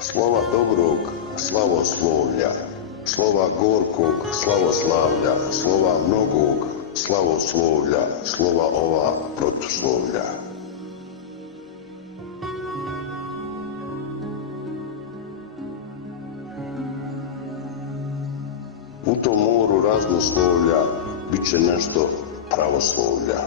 Slova dobrog slavoslovlja, slova gorkog slavoslavlja, slova mnogog slavoslovlja, slova ova protuslovlja. U tom moru raznoslovlja bit će nešto pravoslovlja.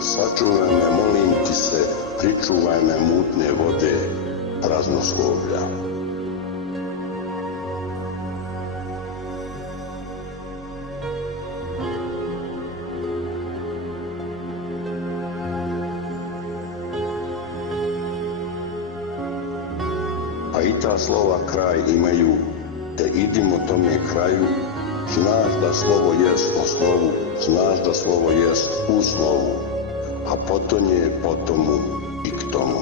Sačuvaj me, molim ti se, pričuvaj me mutne vode praznoslovlja. A i ta slova kraj imaju, te idimo tome kraju. Znaš da slovo jest o slovu, znaš da slovo jest u slovu, a potonje po tomu i k tomu.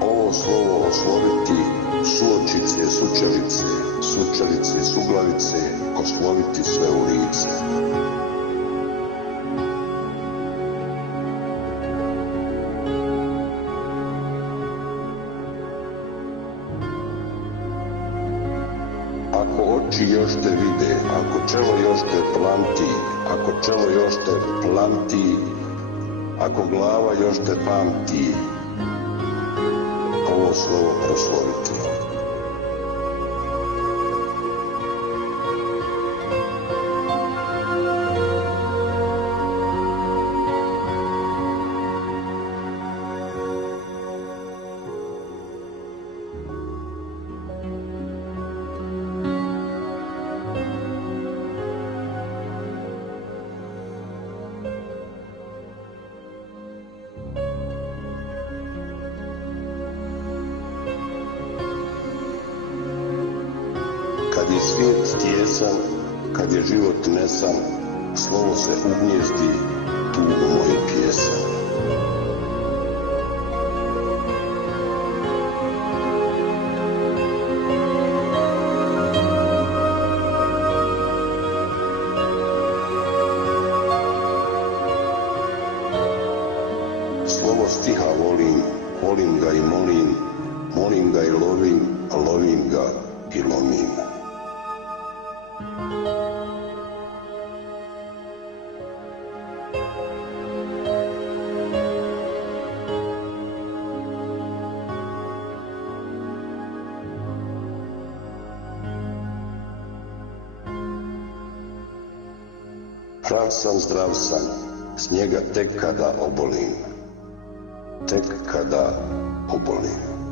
Ovo slovo osloviti, suočice, sučelice, sučelice, suglavice, osloviti sve u lice. Ako oči još te vide, ako čelo još te planti, ako čelo još te planti, ako glava još te pamti, ovo slovo prosloviti. Kad je svijet tijesan, kad je život nesan, slovo se ugnjezdi tu u moj pjesan. Slovo stiha volim, volim ga i molim, molim ga i lovim, lovim ga i lomim. Prav sam, zdrav sam, s njega tek kada obolim, tek kada obolim.